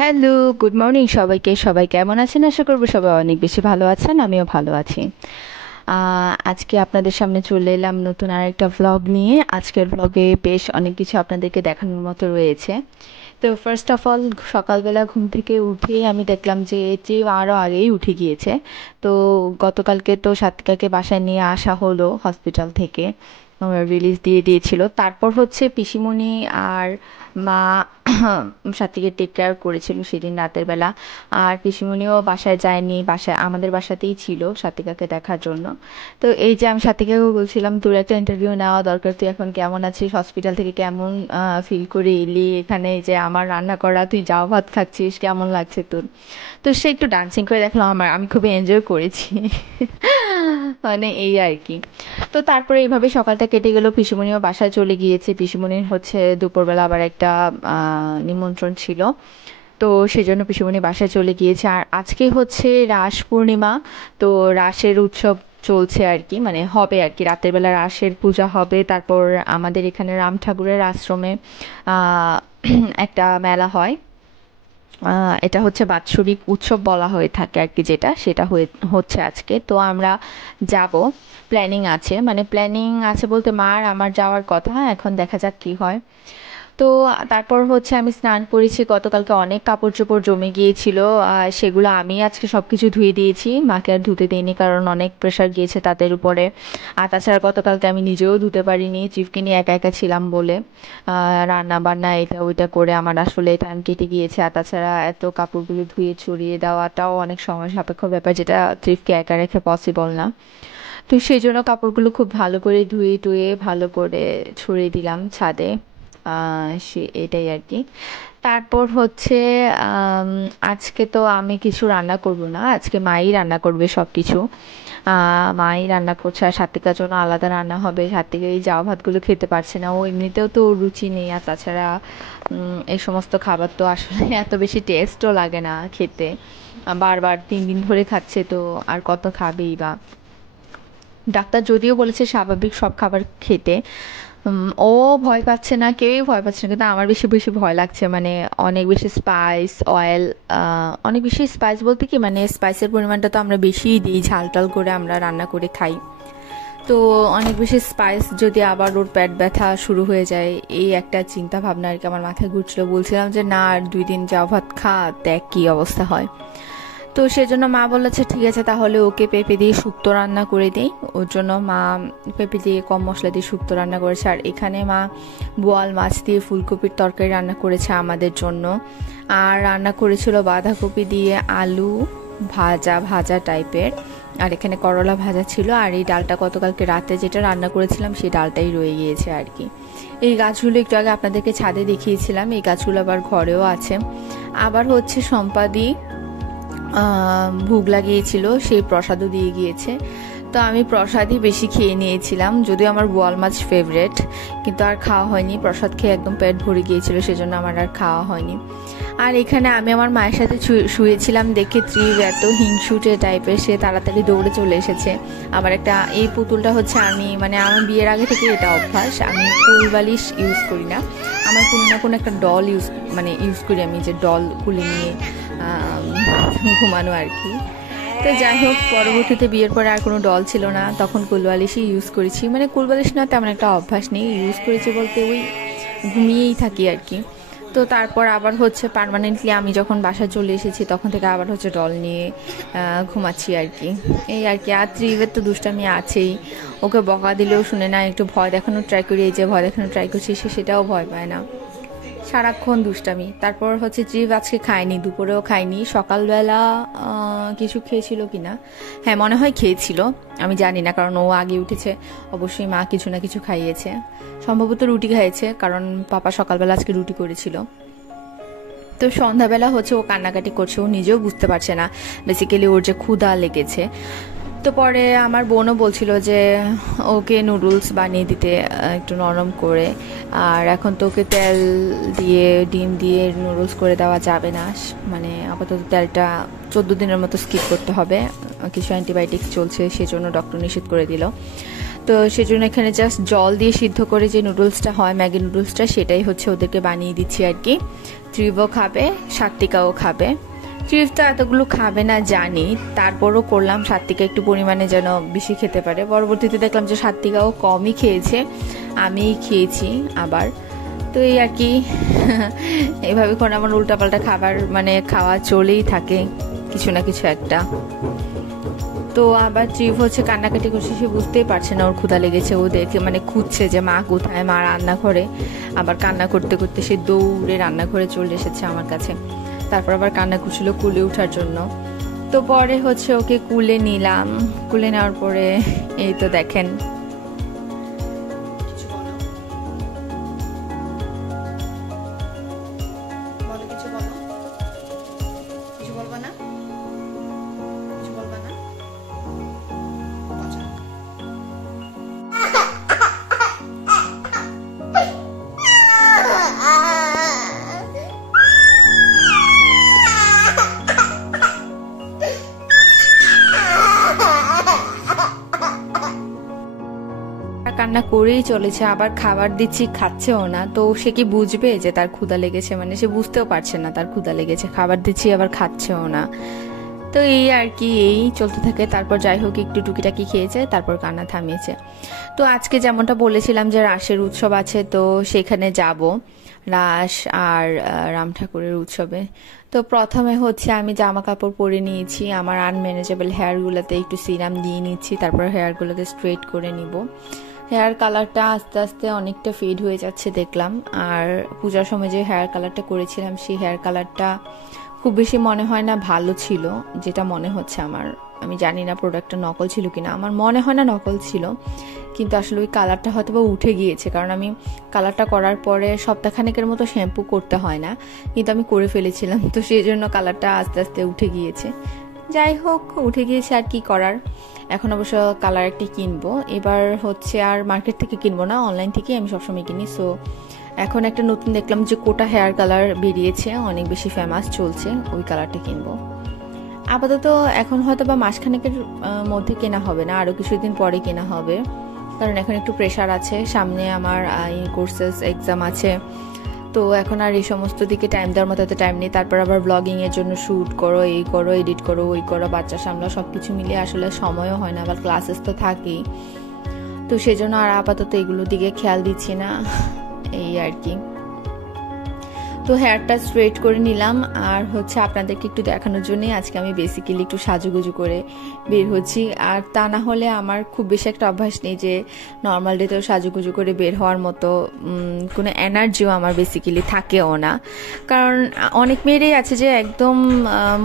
Hello, good morning সবাইকে। সবাই কেমন আছেন? আশা করব সবাই অনেক বেশি ভালো আছেন। আমিও ভালো আছি। আজকে আপনাদের সামনে চলে এলাম নতুন আরেকটা ভ্লগ নিয়ে। আজকের ভ্লগে বেশ অনেক কিছু আপনাদেরকে দেখানোর মতো রয়েছে। তো ফার্স্ট অফ অল সকালবেলা ঘুম থেকে উঠেই আমি দেখলাম যে আরও আগেই উঠে গিয়েছে। তো গতকালকে তো সাত্বিকাকে বাসায় নিয়ে আসা হলো হসপিটাল থেকে, রিলিজ দিয়ে দিয়েছিল। তারপর হচ্ছে পিসিমণি আর মা সাত্বিকের টেক কেয়ার করেছিল সেদিন রাতের বেলা। আর পিসিমণিও বাসায় যায়নি, বাসায় আমাদের বাসাতেই ছিল সাত্বিকাকে দেখার জন্য। তো এই যে আমি সাত্বিকাকে বলছিলাম তোর একটা ইন্টারভিউ নেওয়া দরকার, তুই এখন কেমন আছিস, হসপিটাল থেকে কেমন ফিল করে এলি, এখানে যে আমার রান্না করা তুই যাও ভাত খাচ্ছিস, কেমন লাগছে তোর? তো সে একটু ডান্সিং করে দেখলো, আমি খুবই এনজয় করেছি। মানে এই আর কি। তো তারপরে এইভাবে সকালটা কেটে গেল, পিসিমণিও বাসায় চলে গিয়েছে। পিসিমণির হচ্ছে দুপুরবেলা আবার একটা নিমন্ত্রণ ছিল, তো সেজন্য পিসিমণি বাসায় চলে গিয়েছে। আর আজকে হচ্ছে রাস পূর্ণিমা, তো রাসের উৎসব চলছে আর কি, মানে হবে আর কি, রাতের বেলা রাসের পূজা হবে। তারপর আমাদের এখানে রাম ঠাকুরের আশ্রমে আহ, একটা মেলা হয়। এটা হচ্ছে বাৎসরিক উৎসব বলা হয়ে থাকে আর কি, যেটা সেটা হচ্ছে আজকে। তো আমরা যাব, প্ল্যানিং আছে, মানে প্ল্যানিং আছে বলতে মার আমার যাওয়ার কথা, এখন দেখা যাক কি হয়। তো তারপর হচ্ছে আমি স্নান করেছি, গতকালকে অনেক কাপড় চোপড় জমে গিয়েছিল, সেগুলো আমি আজকে সব কিছু ধুয়ে দিয়েছি, মাকে আর ধুতে দিইনি কারণ অনেক প্রেশার গিয়েছে তাদের উপরে। আর তাছাড়া গতকালকে আমি নিজেও ধুতে পারিনি, চিফকে নিয়ে একা একা ছিলাম বলে। রান্না বান্না এটা ওইটা করে আমার আসলে টাইম কেটে গিয়েছে। আর তাছাড়া এত কাপড়গুলো ধুয়ে ছড়িয়ে দেওয়াটাও অনেক সময় সাপেক্ষ ব্যাপার, যেটা চিফকে একা রেখে পসিবল না। তো সেই জন্য কাপড়গুলো খুব ভালো করে ধুয়ে টুয়ে ভালো করে ছড়িয়ে দিলাম ছাদে। এটাই আর কি। তারপর হচ্ছে আম, আজকে তো আমি কিছু রান্না করব না, আজকে মাই রান্না করবে সব কিছু। মাই রান্না করছে, আর সাত্বিকার জন্য আলাদা রান্না হবে। সাত্বিকা এই জাউ ভাতগুলো খেতে পারছে না, ও এমনিতেও তো ওর রুচি নেই। আর তাছাড়া এই সমস্ত খাবার তো আসলে এত বেশি টেস্টও লাগে না খেতে। বারবার 3 দিন ধরে খাচ্ছে, তো আর কত খাবেই বা। ডাক্তার যদিও বলেছে স্বাভাবিক সব খাবার খেতে, ও ভয় পাচ্ছে না, কেউই ভয় পাচ্ছে না, কিন্তু আমার বেশি বেশি ভয় লাগছে। মানে অনেক বেশি স্পাইস, অয়েল, অনেক বেশি স্পাইস বলতে কি, মানে স্পাইসের পরিমাণটা তো আমরা বেশিই দিই, ঝাল টাল করে আমরা রান্না করে খাই। তো অনেক বেশি স্পাইস যদি আবার ওর পেট ব্যথা শুরু হয়ে যায়, এই একটা চিন্তা ভাবনা আর কি আমার মাথায় ঘুরছিল। বলছিলাম যে না, আর 2 দিন যাও ভাত খা, দেখ কি অবস্থা হয়। তো সেজন্য মা বলেছে ঠিক আছে তাহলে ওকে পেঁপে দিয়ে শুক্তো রান্না করে দিই। ওর জন্য মা পেঁপে দিয়ে কম মশলা দিয়ে শুক্তো রান্না করেছে। আর এখানে মা বোয়াল মাছ দিয়ে ফুলকপির তরকারি রান্না করেছে আমাদের জন্য। আর রান্না করেছিল বাঁধাকপি দিয়ে আলু ভাজা ভাজা টাইপের। আর এখানে করলা ভাজা ছিল। আর এই ডালটা গতকালকে রাতে যেটা রান্না করেছিলাম সেই ডালটাই রয়ে গিয়েছে আর কি। এই গাছগুলো একটু আগে আপনাদেরকে ছাদে দেখিয়েছিলাম, এই গাছগুলো আবার ঘরেও আছে। আবার হচ্ছে সম্পাদি ভোগ লাগিয়েছিল, সেই প্রসাদও দিয়ে গিয়েছে। তো আমি প্রসাদই বেশি খেয়ে নিয়েছিলাম, যদিও আমার বোয়াল মাছ ফেভারেট, কিন্তু আর খাওয়া হয়নি। প্রসাদ খেয়ে একদম পেট ভরে গিয়েছিল, সেজন্য আমার আর খাওয়া হয়নি। আর এখানে আমি আমার মায়ের সাথে শুয়েছিলাম দেখে ত্রিভ এত হিংসুটে টাইপের, সে তাড়াতাড়ি দৌড়ে চলে এসেছে। আমার একটা এই পুতুলটা হচ্ছে, আমি মানে আমার বিয়ের আগে থেকে এটা অভ্যাস, আমি কুল বালিশ ইউজ করি না, আমার কোনো না কোনো একটা ডল ইউজ করি আমি, যে ডল কুলে নিয়ে ঘুমানো আর কি। তো যাই হোক, পরবর্তীতে বিয়ের পরে আর কোনো ডল ছিল না, তখন কুলবালিশই ইউজ করেছি। মানে কুলবালিশ না তেমন একটা অভ্যাস নেই, ইউজ করেছি বলতে ওই ঘুমিয়েই থাকি আর কি। তো তারপর আবার হচ্ছে পার্মানেন্টলি আমি যখন বাসায় চলে এসেছি তখন থেকে আবার হচ্ছে ডল নিয়ে ঘুমাচ্ছি আর কি। এই আর কি। আর ত্রিবের তো দুষ্টামি আছেই, ওকে বকা দিলেও শুনে না, একটু ভয় দেখানোর ট্রাই করি, এই যে ভয় দেখানোর ট্রাই করছি, সেটাও ভয় পায় না, সারাক্ষণ দুষ্টামি। তারপর হচ্ছে ত্রিভ আজকে খায়নি, দুপুরেও খায়নি, সকালবেলা কিছু খেয়েছিল কিনা, হ্যাঁ মনে হয় খেয়েছিল, আমি জানি না কারণ ও আগে উঠেছে, অবশ্যই মা কিছু না কিছু খাইয়েছে, সম্ভবত রুটি খাইয়েছে কারণ পাপা সকালবেলা আজকে রুটি করেছিল। তো সন্ধ্যাবেলা হচ্ছে ও কান্নাকাটি করছে, ও নিজেও বুঝতে পারছে না বেসিক্যালি ওর যে ক্ষুধা লেগেছে। তো পরে আমার বোনও বলছিল যে ওকে নুডলস বানিয়ে দিতে একটু নরম করে। আর এখন তো ওকে তেল দিয়ে ডিম দিয়ে নুডলস করে দেওয়া যাবে না, মানে আপাতত তেলটা 14 দিনের মতো স্কিপ করতে হবে, কিছু অ্যান্টিবায়োটিক্স চলছে সেজন্য ডক্টর নিষেধ করে দিল। তো সেজন্য এখানে জাস্ট জল দিয়ে সিদ্ধ করে যে নুডলসটা হয়, ম্যাগি নুডলসটা, সেটাই হচ্ছে ওদেরকে বানিয়ে দিচ্ছি আর কি। ত্রিভও খাবে, সাত্বিকাও খাবে। ত্রিভ তো এতগুলো খাবে না জানি, তারপরও করলাম সাত্বিকা একটু পরিমাণে যেন বেশি খেতে পারে। পরবর্তীতে দেখলাম যে সাত্বিকাও কমই খেয়েছে, আমিই খেয়েছি আবার। তো এই আর কি এইভাবে করে আমার উল্টাপাল্টা খাবার মানে খাওয়া চলেই থাকে কিছু না কিছু একটা। তো আবার ট্রিভ হচ্ছে কান্নাকাটি করছে, সে বুঝতেই পারছে না ওর ক্ষুধা লেগেছে। ও দেখে মানে খুঁজছে যে মা কোথায়, মা রান্নাঘরে। আবার কান্না করতে করতে সে দৌড়ে রান্নাঘরে চলে এসেছে আমার কাছে। তারপর আবার কান্না করছিল কুলে ওঠার জন্য। তো পরে হচ্ছে ওকে কুলে নিলাম। কুলে নেওয়ার পরে এই তো দেখেন, কান্না করেই চলেছে। আবার খাবার দিচ্ছি, খাচ্ছেও না। তো সে কি বুঝবে যে তার ক্ষুধা লেগেছে? মানে সে বুঝতেও পারছে না তার ক্ষুধা লেগেছে। খাবার দিচ্ছি আবার খাচ্ছেও না। তো এই আর কি, এই চলতে থাকে। তারপর যাই হোক একটু টুকিটাকি খেয়েছে, তারপর কান্না থামিয়েছে। তো আজকে যেমনটা বলেছিলাম যে রাসের উৎসব আছে, তো সেখানে যাব, রাস আর রাম ঠাকুরের উৎসবে। তো প্রথমে হচ্ছে আমি জামা কাপড় পরে নিয়েছি, আমার আনম্যানেজেবল হেয়ারগুলোতে একটু সিরাম দিয়ে নিচ্ছি, তারপর হেয়ারগুলোকে স্ট্রেট করে নিব। হেয়ার কালারটা আস্তে আস্তে অনেকটা ফেড হয়ে যাচ্ছে দেখলাম। আর পূজার সময় যে হেয়ার কালারটা করেছিলাম, সেই হেয়ার কালারটা খুব বেশি মনে হয় না ভালো ছিল, যেটা মনে হচ্ছে আমার। আমি জানি না প্রোডাক্টটা নকল ছিল কিনা, আমার মনে হয় না নকল ছিল, কিন্তু আসলে ওই কালারটা হয়তো বা উঠে গিয়েছে। কারণ আমি কালারটা করার পরে সপ্তাহখানেকের মতো শ্যাম্পু করতে হয় না, কিন্তু আমি করে ফেলেছিলাম, তো সেই জন্য কালারটা আস্তে আস্তে উঠে গিয়েছে। যাই হোক, উঠে গিয়েছে, আর কি করার। এখন অবশ্য কালার একটা কিনবো, এবার হচ্ছে আর মার্কেট থেকে কিনবো না, অনলাইন থেকে আমি সবসময় কিনি। সো এখন একটা নতুন দেখলাম যে কোটা হেয়ার কালার বেরিয়েছে, অনেক বেশি ফেমাস চলছে, ওই কালারটা কিনবো। আপাতত এখন হয়তো বা মাসখানেকের মধ্যে কেনা হবে না, আরও কিছুদিন পরে কেনা হবে, কারণ এখন একটু প্রেশার আছে, সামনে আমার কোর্সেস এক্সাম আছে। তো এখন আর এই সমস্ত দিকে টাইম দেওয়ার মতো টাইম নেই। তারপর আবার ব্লগিং এর জন্য শ্যুট করো, এই করো, এডিট করো, ওই করো, বাচ্চা সামলাও, সবকিছু মিলিয়ে আসলে সময়ও হয় না। আবার ক্লাসেস তো থাকেই, তো সেজন্য আর আপাতত এগুলোর দিকে খেয়াল দিচ্ছি না, এই আর কি। তো হেয়ারটা স্ট্রেট করে নিলাম, আর হচ্ছে আপনাদেরকে একটু দেখানোর জন্যই আজকে আমি বেসিক্যালি একটু সাজুগুজু করে বের হচ্ছি। আর তা না হলে আমার খুব বেশি একটা অভ্যাস নেই যে নর্মাল ডেতেও সাজুগুজু করে বের হওয়ার মতো কোনো এনার্জিও আমার বেসিক্যালি থাকেও না। কারণ অনেক মেয়েরাই আছে যে একদম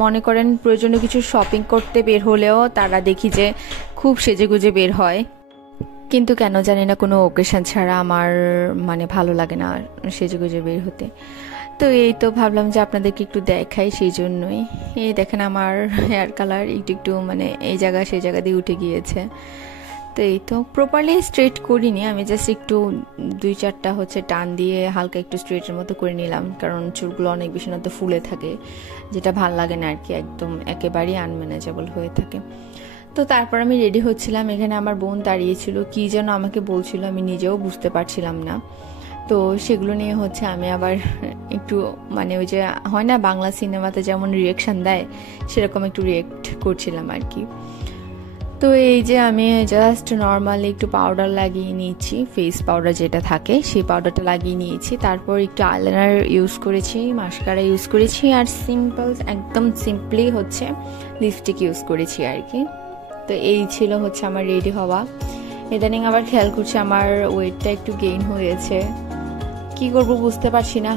মনে করেন প্রয়োজনীয় কিছু শপিং করতে বের হলেও তারা দেখি যে খুব সেজেগুজে বের হয়, কিন্তু কেন জানি না কোনো ওকেশন ছাড়া আমার মানে ভালো লাগে না সেজেগুজে বের হতে। তো এই তো ভাবলাম যে আপনাদেরকে একটু দেখাই, সেই জন্যই। এই দেখেন আমার হেয়ার কালার একটু একটু মানে এই জায়গা সেই জায়গা দিয়ে উঠে গিয়েছে। তো এই তো প্রপারলি স্ট্রেট করিনি, আমি জাস্ট একটু 2-4টা হচ্ছে টান দিয়ে হালকা একটু স্ট্রেটের মতো করে নিলাম, কারণ চুলগুলো অনেক বেশি না তো ফুলে থাকে, যেটা ভাল লাগে না আর কি, একদম একেবারেই আনম্যানেজেবল হয়ে থাকে। তো তারপর আমি রেডি হচ্ছিলাম, এখানে আমার বোন দাঁড়িয়েছিল, কি যেন আমাকে বলছিল, আমি নিজেও বুঝতে পারছিলাম না। তো সেগুলো নিয়ে হচ্ছে আমি আবার একটু মানে ওই যে হয় না বাংলা সিনেমাতে যেমন রিয়েকশন দেয়, সেরকম একটু রিয়েক্ট করছিলাম আর কি। তো এই যে আমি জাস্ট নর্মালি একটু পাউডার লাগিয়ে নিয়েছি, ফেস পাউডার যেটা থাকে সেই পাউডারটা লাগিয়ে নিয়েছি। তারপর একটু আইলাইনার ইউজ করেছি, মাস্কারা ইউজ করেছি, আর সিম্পল একদম সিম্পলি হচ্ছে লিপস্টিক ইউজ করেছি আর কি। তো এই ছিল হচ্ছে আমার রেডি হওয়া। ইদানিং আবার খেয়াল করছি আমার ওয়েটটা একটু গেইন হয়েছে, কি করব বুঝতে পারছি না।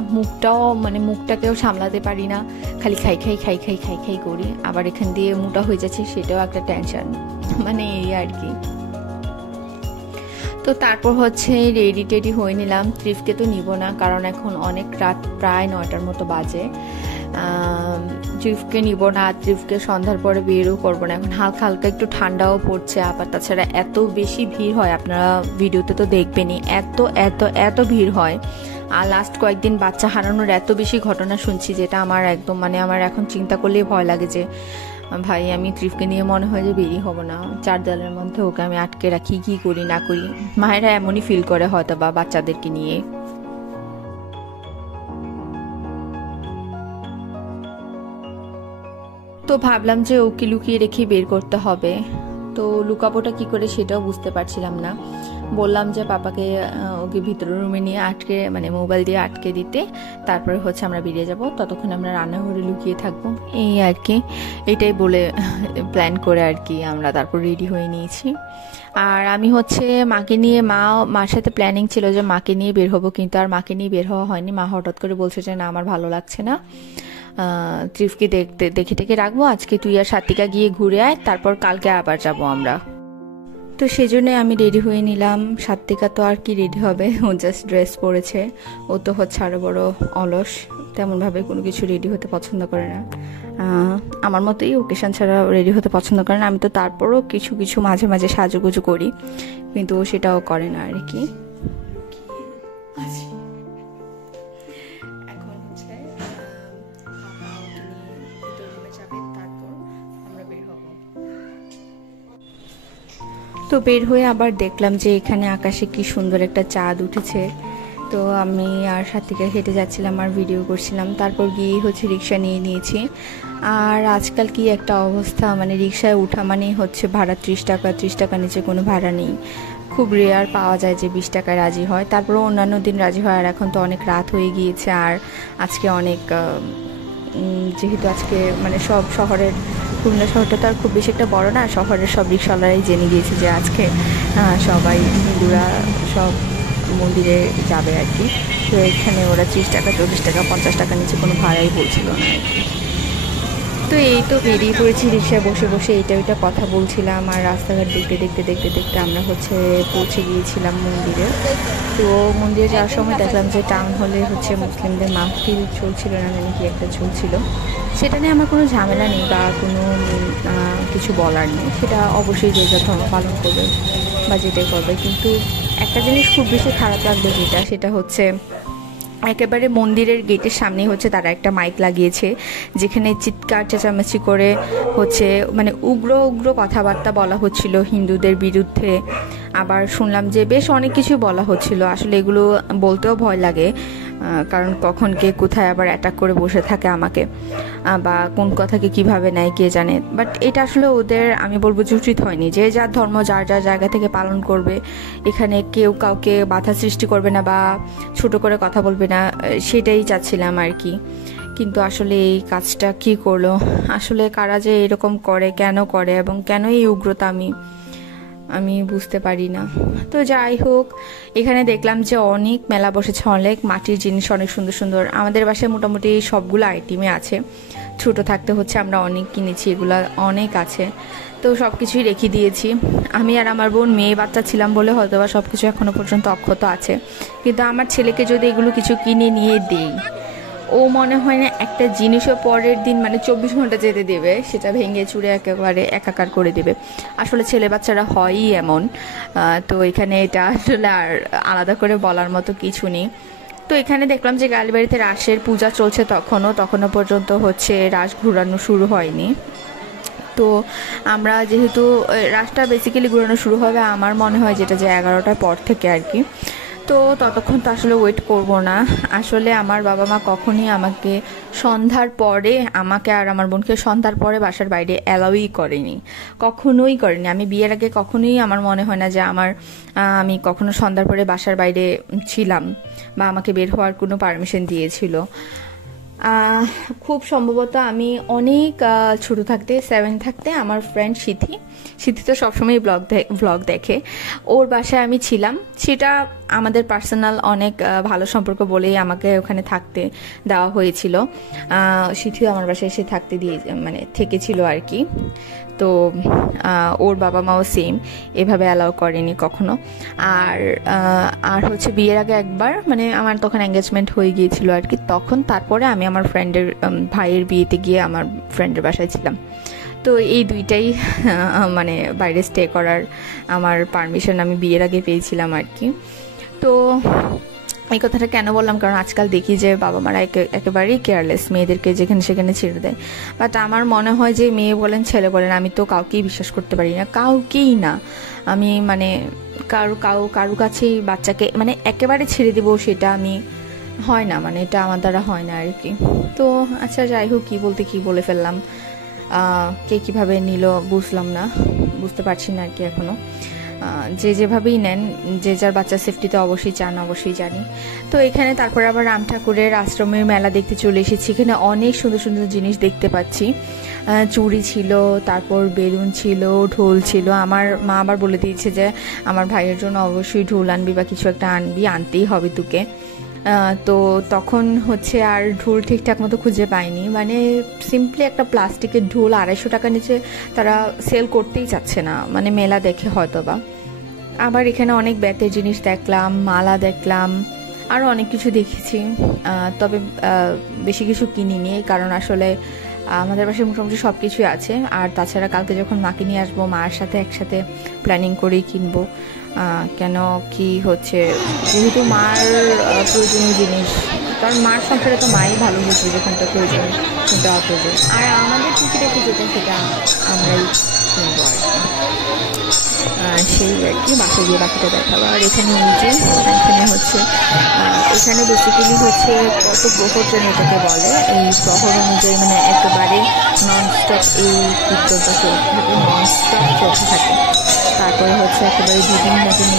মুখটাকেও সামলাতে পারি না, খালি খাই খাই খাই খাই খাই খাই করি, আবার এখান দিয়ে মোটা হয়ে যাচ্ছে, সেটাও একটা টেনশন, মানে এই আর কি। তো তারপর হচ্ছে রেডি টেডি হয়ে নিলাম। ত্রিফকে তো নিব না, কারণ এখন অনেক রাত, প্রায় 9টার মতো বাজে। ত্রিফকে নিব না, ত্রিফকে সন্ধ্যার পরে বেরও করবো না, এখন হালকা হালকা একটু ঠান্ডাও পড়ছে। আবার তাছাড়া এত বেশি ভিড় হয়, আপনারা ভিডিওতে তো দেখবেনই, এত এত এত ভিড় হয়। আর লাস্ট কয়েকদিন বাচ্চা হারানোর এত বেশি ঘটনা শুনছি, যেটা আমার একদম মানে আমার এখন চিন্তা করলেই ভয় লাগে যে ভাই আমি ট্রিপকে নিয়ে মনে হয় যে বেরিয়ে হব না, চার দেয়ালের মধ্যে ওকে আমি আটকে রাখি, কি করি না করি। মায়েরা এমনই ফিল করে হয়তো বা বাচ্চাদেরকে নিয়ে। তো ভাবলাম যে ওকে লুকিয়ে রেখে বের করতে হবে। তো লুকাবোটা কি করে সেটাও বুঝতে পারছিলাম না। বললাম যে পাপাকে ওকে ভিতরের রুমে নিয়ে আটকে, মানে মোবাইল দিয়ে আটকে দিতে, তারপরে হচ্ছে আমরা বেরিয়ে যাব, ততক্ষণ আমরা রান্নাঘরে লুকিয়ে থাকবো, এই আর কি। এটাই বলে প্ল্যান করে আর কি আমরা তারপর রেডি হয়ে নিয়েছি। আর আমি হচ্ছে মাকে নিয়ে, মার সাথে প্ল্যানিং ছিল যে মাকে নিয়ে বের হবো, কিন্তু আর মাকে নিয়ে বের হওয়া হয়নি। মা হঠাৎ করে বলছে যে না আমার ভালো লাগছে না, ট্রিপকে দেখে টেকে রাখবো, আজকে তুই আর সাত্বিকা গিয়ে ঘুরে আয়, তারপর কালকে আবার যাব আমরা। তো সেজন্য আমি রেডি হয়ে নিলাম। সাত্বিকা তো আর কি রেডি হবে, ও জাস্ট ড্রেস পরেছে। ও তো হচ্ছে আরো বড় অলস, তেমনভাবে কোনো কিছু রেডি হতে পছন্দ করে না। আমার মতোই ওকেশন ছাড়া রেডি হতে পছন্দ করে না। আমি তো তারপরও কিছু কিছু মাঝে মাঝে সাজুগুজু করি, কিন্তু ও সেটাও করে না আর কি। তো বের হয়ে আবার দেখলাম যে এখানে আকাশে কি সুন্দর একটা চাঁদ উঠেছে। তো আমি আর সাথীকে হেঁটে যাচ্ছিলাম আর ভিডিও করছিলাম। তারপর গিয়ে হচ্ছে রিক্সা নিয়ে নিয়েছি। আর আজকাল কি একটা অবস্থা, মানে রিক্সায় উঠা মানেই হচ্ছে ভাড়া 30 টাকা, 30 টাকা নিচে কোনো ভাড়া নেই। খুব রেয়ার পাওয়া যায় যে 20 টাকায় রাজি হয়, তারপরে অন্যান্য দিন রাজি হয়। আর এখন তো অনেক রাত হয়ে গিয়েছে, আর আজকে অনেক যেহেতু আজকে মানে সব শহরের, খুলনা শহরটা তো আর খুব বেশি একটা বড় না, শহরের সব রিক্সাওয়ালারাই জেনে গিয়েছে যে আজকে সবাই হিন্দুরা সব মন্দিরে যাবে আর কি। তো এখানে ওরা 30 টাকা, 40 টাকা, 50 টাকা নিচে কোনো ভাড়াই বলছিল না আর কি। তো এই তো বেরিয়ে পড়েছি, রিক্সায় বসে বসে এইটা ওইটা কথা বলছিলাম, আর রাস্তাঘাট দেখতে দেখতে দেখতে দেখতে আমরা হচ্ছে পৌঁছে গিয়েছিলাম মন্দিরে। তো মন্দিরে যাওয়ার সময় দেখলাম যে টাউন হলে হচ্ছে মুসলিমদের মাহফিল চলছিল, না জানি কি একটা চলছিল। সেটা নিয়ে আমার কোনো ঝামেলা নেই বা কোনো কিছু বলার নেই, সেটা অবশ্যই যে যা ধর্ম পালন করবে বা যেটাই করবে। কিন্তু একটা জিনিস খুব বেশি খারাপ লাগলো, সেটা হচ্ছে একেবারে মন্দিরের গেটের সামনেই হচ্ছে তারা একটা মাইক লাগিয়েছে, যেখানে চিৎকার চেঁচামেচি করে হচ্ছে মানে উগ্র উগ্র কথাবার্তা বলা হচ্ছিল হিন্দুদের বিরুদ্ধে। আবার শুনলাম যে বেশ অনেক কিছু বলা হচ্ছিল। আসলে এগুলো বলতেও ভয় লাগে, কারণ কখন কে কোথায় আবার অ্যাটাক করে বসে থাকে আমাকে, বা কোন কথাকে কিভাবে নেয় কে জানে। বাট এটা আসলে ওদের, আমি বলবো যে উচিত হয়নি। যে যার ধর্ম যার যার জায়গা থেকে পালন করবে, এখানে কেউ কাউকে বাধা সৃষ্টি করবে না বা ছোট করে কথা বলবে না, সেটাই চাচ্ছিলাম আর কি। কিন্তু আসলে এই কাজটা কি করলো, আসলে কারা যে এরকম করে, কেন করে এবং কেন এই উগ্রতা, আমি বুঝতে পারি না। তো যাই হোক, এখানে দেখলাম যে অনেক মেলা বসেছে, অনেক মাটির জিনিস, অনেক সুন্দর সুন্দর। আমাদের বাসায় মোটামুটি সবগুলো আইটেমে আছে, ছোট থাকতে হচ্ছে আমরা অনেক কিনেছি, এগুলা অনেক আছে। তো সব কিছুই রেখে দিয়েছি। আমি আর আমার বোন মেয়ে বাচ্চা ছিলাম বলে হয়তো বা সব কিছু এখনো পর্যন্ত অক্ষত আছে। কিন্তু আমার ছেলেকে যদি এগুলো কিছু কিনে নিয়ে দেই, ও মনে হয় না একটা জিনিসও পরের দিন মানে 24 ঘন্টা যেতে দেবে, সেটা ভেঙে চুরে একেবারে একাকার করে দেবে। আসলে ছেলে বাচ্চারা হয়ই এমন। তো এখানে এটা আসলে আর আলাদা করে বলার মতো কিছু নেই। তো এখানে দেখলাম যে গালিবাড়িতে রাসের পূজা চলছে, তখনও পর্যন্ত হচ্ছে রাস ঘুরানো শুরু হয়নি। তো আমরা যেহেতু রাসটা বেসিক্যালি ঘুরানো শুরু হবে আমার মনে হয় যেটা যে 11টার পর থেকে আর কি। তো ততক্ষণ তো আসলে ওয়েট করব না। আসলে আমার বাবা মা কখনই আমাকে সন্ধ্যার পরে, আমাকে আর আমার বোনকে সন্ধ্যার পরে বাসার বাইরে অ্যালাউই করেনি, কখনোই করেনি। আমি বিয়ের আগে কখনোই আমার মনে হয় না যে আমি কখনো সন্ধ্যার পরে বাসার বাইরে ছিলাম বা আমাকে বের হওয়ার কোনো পারমিশন দিয়েছিল। খুব সম্ভবত আমি অনেক ছোট থাকতে, 7 থাকতে, আমার ফ্রেন্ড সিথি তো সবসময় ব্লগ দেখে, ওর বাসায় আমি ছিলাম। সেটা আমাদের পার্সোনাল অনেক ভালো সম্পর্ক বলেই আমাকে ওখানে থাকতে দেওয়া হয়েছিল। সিথিও আমার বাসায় এসে থাকতে দিয়ে মানে থেকেছিল আর কি। তো ওর বাবা মাও সেম, এভাবে অ্যালাউ করেনি কখনো। আর হচ্ছে বিয়ের আগে একবার, মানে আমার তখন এঙ্গেজমেন্ট হয়ে গিয়েছিল আর কি, তারপরে আমি আমার ফ্রেন্ডের ভাইয়ের বিয়েতে গিয়ে আমার ফ্রেন্ডের বাসায় ছিলাম। তো এই দুইটাই মানে বাইরে স্টে করার আমার পারমিশন আমি বিয়ের আগে পেয়েছিলাম আর কি। তো এই কথাটা কেন বললাম, কারণ আজকাল দেখি যে বাবা মারা একেবারেই কেয়ারলেস, মেয়েদেরকে যেখানে সেখানে ছেড়ে দেয়। বাট আমার মনে হয় যে মেয়ে বলেন ছেলে বলেন, আমি তো কাউকেই বিশ্বাস করতে পারি না, কাউকেই না। আমি মানে কারো কাছেই বাচ্চাকে মানে একেবারে ছেড়ে দেবো সেটা আমি হয় না, মানে এটা আমার দ্বারা হয় না আর কি। তো আচ্ছা যাই হোক, কী বলতে কী বলে ফেললাম, কে কীভাবে নিল বুঝতে পারছি না আর কি এখনও। যে যেভাবেই নেন, যে যার বাচ্চার সেফটি তো অবশ্যই চান, অবশ্যই জানি। তো এখানে তারপরে আবার রাম ঠাকুরের আশ্রমের মেলা দেখতে চলে এসেছি। এখানে অনেক সুন্দর সুন্দর জিনিস দেখতে পাচ্ছি। চুড়ি ছিল, তারপর বেলুন ছিল, ঢোল ছিল। আমার মা আবার বলে দিয়েছে যে আমার ভাইয়ের জন্য অবশ্যই ঢোল আনবি বা কিছু একটা আনতেই হবে তোকে। তো তখন হচ্ছে আর ঢোল ঠিকঠাক মতো খুঁজে পাইনি, মানে সিম্পলি একটা প্লাস্টিকের ঢোল 250 টাকা নিচে তারা সেল করতেই চাচ্ছে না, মানে মেলা দেখে হয়তো বা। আবার এখানে অনেক বেতের জিনিস দেখলাম, মালা দেখলাম, আরও অনেক কিছু দেখেছি। তবে বেশি কিছু কিনিনি, কারণ আসলে আমাদের বাসায় মোটামুটি সব কিছুই আছে। আর তাছাড়া কালকে যখন মাকে নিয়ে আসবো, মার সাথে একসাথে প্ল্যানিং করেই কিনবো। কেন কি হচ্ছে, যেহেতু মার প্রয়োজনীয় জিনিস, কারণ মার সংসারে তো মাই ভালো বুঝবে যে কোনটা প্রয়োজন কোনটা অপ্রয়োজন। আর আমাদের টুকিটাকি যেটা সেটা আমরাই কিনবো আর কি। সেই আর কি, বাসায় গিয়ে বাকিটা দেখাবো। আর এখানে এখানে হচ্ছে এখানে বেসিক্যালি হচ্ছে কত প্রহর ট্রেন এটাকে বলে, এই প্রহর অনুযায়ী মানে একেবারে ননস্টপ এই কীর্তনটা চলতে থাকে, ননস্টপ চলতে থাকে। তারপরে হচ্ছে একেবারে 2 দিন না দিন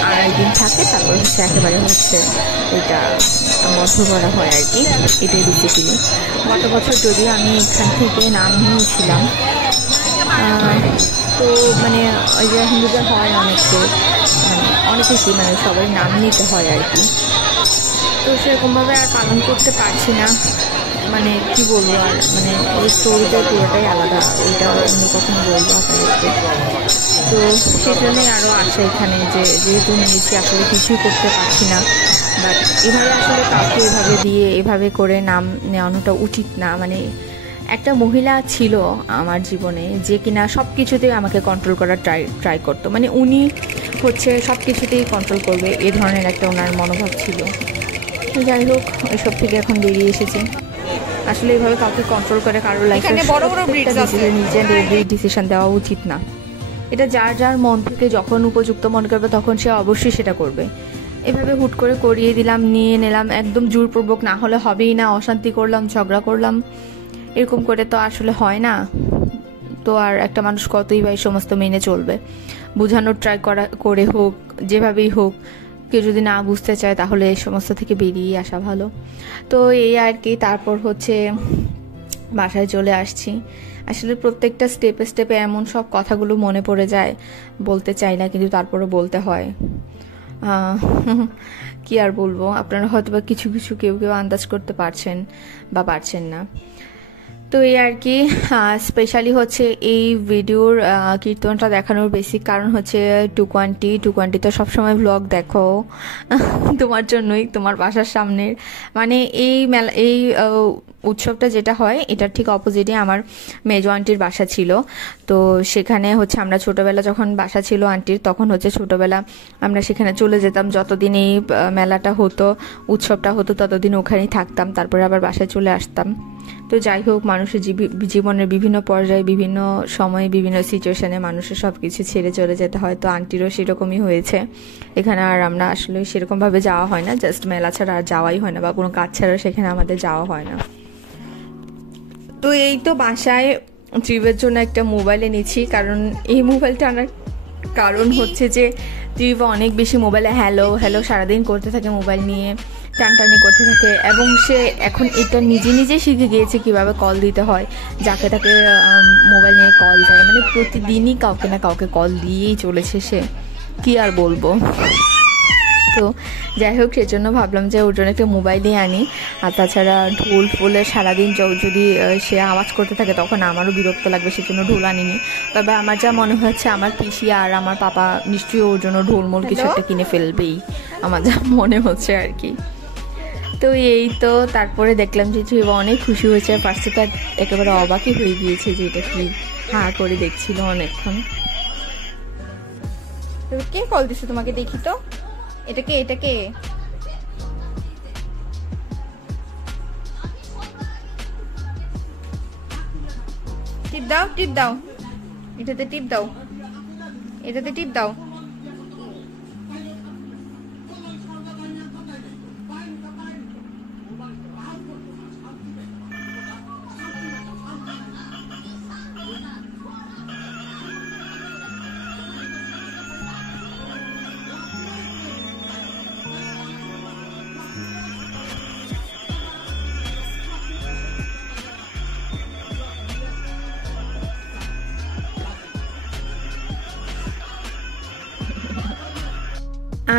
2.5 দিন থাকে, তারপরে হচ্ছে একেবারে হচ্ছে এটা বন্ধ করা হয় আর কি। এটাই বেসিক্যালি। গত বছর যদিও আমি এখান থেকে নাম নিয়েছিলাম, তো মানে ওই যে হিন্দুদের হয় অনেকে, মানে অনেকে কি মানে সবাই নাম নিতে হয় আর কি। তো সেরকমভাবে আর পালন করতে পারছি না, মানে কি বলবো আর, মানে এই স্টোরিটা পুরোটাই আলাদা, ওইটা অন্য কখনো বলবো আপনাদেরকে। তো সেই জন্যই আরও আশা এখানে যে যেহেতু নিয়েছি আসলে কিছুই করতে পারছি না। বাট এভাবে আসলে কাউকে এভাবে দিয়ে এভাবে করে নাম নেওয়ানোটা উচিত না। মানে একটা মহিলা ছিল আমার জীবনে যে কিনা সব কিছুতেই আমাকে কন্ট্রোল করার ট্রাই করতো, মানে উনি হচ্ছে সব কিছুতেই কন্ট্রোল করবে, এ ধরনের একটা ওনার মনোভাব ছিল। যাই হোক, এসব থেকে এখন বেরিয়ে এসেছি। আসলে এইভাবে কাউকে কন্ট্রোল করে কারোর লাইফে নিজের ডিসিশন দেওয়া উচিত না। এটা যার যার মন থেকে যখন উপযুক্ত মনে করবে তখন সে অবশ্যই সেটা করবে। এভাবে হুট করে করিয়ে দিলাম, নিয়ে নিলাম, একদম জোরপূর্বক না হলে হবেই না, অশান্তি করলাম, ঝগড়া করলাম, এরকম করে তো আসলে হয় না। তো আর একটা মানুষ কতই বা এই সমস্ত মেনে চলবে। বোঝানোর ট্রাই করে হোক, যেভাবেই হোক, কেউ যদি না বুঝতে চায় তাহলে এই সমস্ত থেকে বেরিয়ে আসা ভালো। তো এই আর কি। তারপর হচ্ছে বাসায় চলে আসছি। আসলে প্রত্যেকটা স্টেপে স্টেপে এমন সব কথাগুলো মনে পড়ে যায়, বলতে চাই না কিন্তু তারপরে বলতে হয়। কি আর বলবো, আপনারা হয়তো বা কিছু কিছু কেউ আন্দাজ করতে পারছেন বা পারছেন না। তো এই আর কি। স্পেশালি হচ্ছে এই ভিডিওর কীর্তনটা দেখানোর বেসিক কারণ হচ্ছে টুকোয়ান্টি তো সবসময় ব্লগ দেখো তোমার জন্যই, তোমার বাসার সামনের, মানে এই মেলা এই উৎসবটা যেটা হয় এটার ঠিক অপোজিটে আমার মেজো আন্টির বাসা ছিল। তো সেখানে হচ্ছে আমরা ছোটোবেলা যখন বাসা ছিল আন্টির, তখন হচ্ছে ছোটোবেলা আমরা সেখানে চলে যেতাম, যতদিন এই মেলাটা হতো, উৎসবটা হতো ততদিন ওখানেই থাকতাম, তারপরে আবার বাসায় চলে আসতাম। তো যাই হোক, মানুষের জীবনের বিভিন্ন পর্যায়ে, বিভিন্ন সময়ে, বিভিন্ন সিচুয়েশনে মানুষের সব কিছু ছেড়ে চলে যেতে হয়। তো আন্টিরও সেরকমই হয়েছে। এখানে আর আমরা আসলে সেরকমভাবে যাওয়া হয় না, জাস্ট মেলা ছাড়া আর যাওয়াই হয় না, বা কোনো কাজ ছাড়া সেখানে আমাদের যাওয়া হয় না। তো এই তো বাসায় ট্রিপের জন্য একটা মোবাইল এনেছি, কারণ এই মোবাইলটা আনার কারণ হচ্ছে যে ট্রিপ অনেক বেশি মোবাইলে হ্যালো হ্যালো সারাদিন করতে থাকে, মোবাইল নিয়ে টানটানি করতে থাকে, এবং সে এখন এটা নিজে শিখে গিয়েছে কিভাবে কল দিতে হয়, যাকে তাকে মোবাইল নিয়ে কল দেয়, মানে প্রতিদিনই কাউকে না কাউকে কল দিয়েই চলেছে সে, কি আর বলবো। তো যাই হোক, সেজন্য ভাবলাম যে ওর জন্য একটা মোবাইলই আনি। আর তাছাড়া ঢোল ফোলে সারাদিন যদি সে আওয়াজ করতে থাকে তখন আমারও বিরক্ত লাগবে, সেজন্য ঢোল আনিনি। তবে আমার যা মনে হচ্ছে আমার পিসি আর আমার পাপা নিশ্চয়ই ওর জন্য ঢোলমোল কিছু একটা কিনে ফেলবেই, আমার যা মনে হচ্ছে আর কি। তো এই তো তারপরে দেখলাম যে অনেক খুশি হয়েছে। ফার্স্টে তো একেবারে অবাকই হয়ে গিয়েছে যে এটা কি, হাঁ করে দেখছিল অনেকক্ষণ। কে কল দিছে তোমাকে? দেখি তো, এটা কে? টিপ দাও, টিপ দাও, এটাতে টিপ দাও, এটাতে টিপ দাও।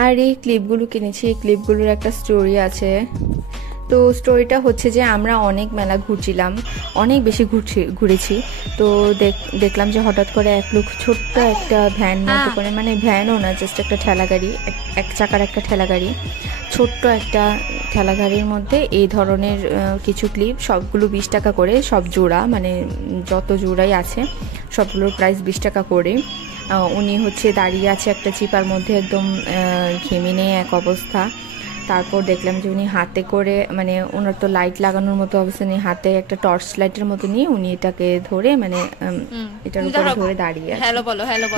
আর এই ক্লিপগুলো কিনেছি, এই ক্লিপগুলোর একটা স্টোরি আছে। তো স্টোরিটা হচ্ছে যে আমরা অনেক মেলা ঘুরছিলাম, অনেক বেশি ঘুরেছি। তো দেখলাম যে হঠাৎ করে এক লোক ছোট্ট একটা ভ্যান মতো করে, মানে ভ্যানও না, জাস্ট একটা ঠেলা গাড়ি, এক চাকার একটা ঠেলা গাড়ি, ছোট্ট একটা ঠেলা গাড়ির মধ্যে এই ধরনের কিছু ক্লিপ, সবগুলো 20 টাকা করে, সব জোড়া, মানে যত জোড়াই আছে সবগুলোর প্রাইস 20 টাকা করে। উনি হচ্ছে দাঁড়িয়ে আছে একটা চিপার মধ্যে, একদম ঘেমিনে এক অবস্থা। তারপর দেখলাম যে উনি হাতে করে, মানে ওনার তো লাইট লাগানোর মতো অবস্থা নেই, হাতে একটা টর্চ লাইটের মতো নিয়ে উনি এটাকে ধরে, মানে এটার উপরে ধরে দাঁড়িয়ে আছে।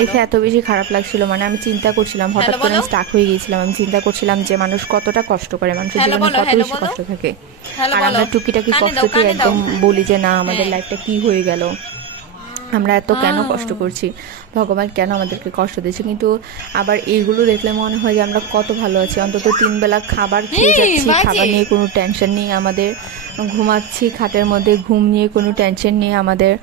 দেখে এত বেশি খারাপ লাগছিল, মানে আমি চিন্তা করছিলাম, হঠাৎ করে আমি স্টাক হয়ে গিয়েছিলাম। আমি চিন্তা করছিলাম যে মানুষ কতটা কষ্ট করে, মানুষের জীবনে কত বেশি কষ্ট থাকে, আর আমরা টুকিটাকি কষ্টকে একদম বলি যে না, আমাদের লাইফটা কি হয়ে গেল, আমরা এত কেন কষ্ট করছি, ভগবান কেন আমাদেরকে কষ্ট দিচ্ছে। কিন্তু আবার এইগুলো দেখলে মনে হয় যে আমরা কত ভালো আছি, অন্তত 3 বেলা খাবার খেয়ে যাচ্ছি, খাবার নিয়ে কোনো টেনশন নেই আমাদের, ঘুমাচ্ছি খাটের মধ্যে, ঘুম নিয়ে কোনো টেনশন নেই আমাদের,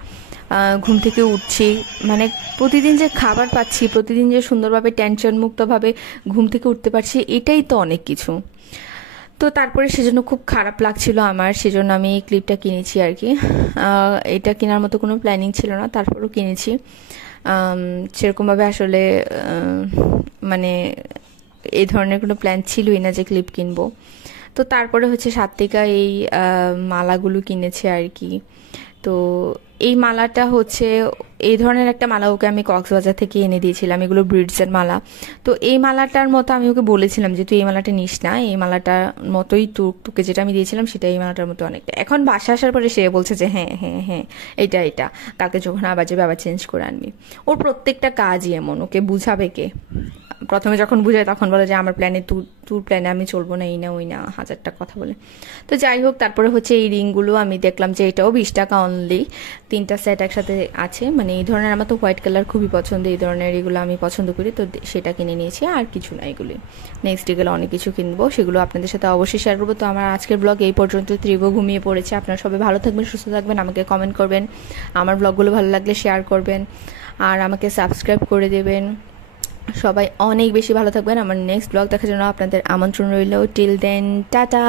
ঘুম থেকে উঠছি, মানে প্রতিদিন যে খাবার পাচ্ছি, প্রতিদিন যে সুন্দরভাবে টেনশন মুক্তভাবে ঘুম থেকে উঠতে পারছি, এটাই তো অনেক কিছু। তো তারপরে সেজন্য খুব খারাপ লাগছিল আমার, সেজন্য আমি এই ক্লিপটা কিনেছি আর কি। এটা কেনার মতো কোনো প্ল্যানিং ছিল না, তারপরেও কিনেছি। সেরকমভাবে আসলে মানে এই ধরনের কোনো প্ল্যান ছিলই না যে ক্লিপ কিনবো। তো তারপরে হচ্ছে সাত্বিকা এই মালাগুলো কিনেছে আর কি। তো এই মালাটা হচ্ছে, এই ধরনের একটা মালা ওকে আমি কক্সবাজার থেকে এনে দিয়েছিলাম, এগুলো ব্রিডসের মালা। তো এই মালাটার মতো আমি ওকে বলেছিলাম যে তুই এই মালাটা নিস না, এই মালাটার মতোই তোকে যেটা আমি দিয়েছিলাম সেটা এই মালাটার মতো অনেকটা। এখন বাসা আসার পরে সে বলছে যে হ্যাঁ হ্যাঁ হ্যাঁ এটা কালকে যখন আবার যাবে আবার চেঞ্জ করে আনবি। ওর প্রত্যেকটা কাজই এমন, ওকে বুঝাবে কে? প্রথমে যখন বুঝায় তখন বলে যে আমার প্ল্যানে তোর প্ল্যানে আমি চলবো না, এই না ওই না, হাজারটা কথা বলে। তো যাই হোক, তারপরে হচ্ছে এই রিংগুলো আমি দেখলাম যে এটাও 20 টাকা অনলি, 3টা সেট একসাথে আছে। মানে এই ধরনের, আমার তো হোয়াইট কালার খুবই পছন্দ, এই ধরনের এগুলো আমি পছন্দ করি, তো সেটা কিনে নিয়েছি, আর কিছু না এগুলি। নেক্সট গেলে অনেক কিছু কিনবো, সেগুলো আপনাদের সাথে অবশ্যই শেয়ার করবো। তো আমার আজকের ব্লগ এই পর্যন্ত, ত্রিব ঘুমিয়ে পড়েছে। আপনারা সবাই ভালো থাকবেন, সুস্থ থাকবেন, আমাকে কমেন্ট করবেন, আমার ব্লগগুলো ভালো লাগলে শেয়ার করবেন, আর আমাকে সাবস্ক্রাইব করে দেবেন। সবাই অনেক বেশি ভালো থাকবেন। আমার নেক্সট ব্লগ দেখার জন্য আপনাদের আমন্ত্রণ রইল। Till then, tata.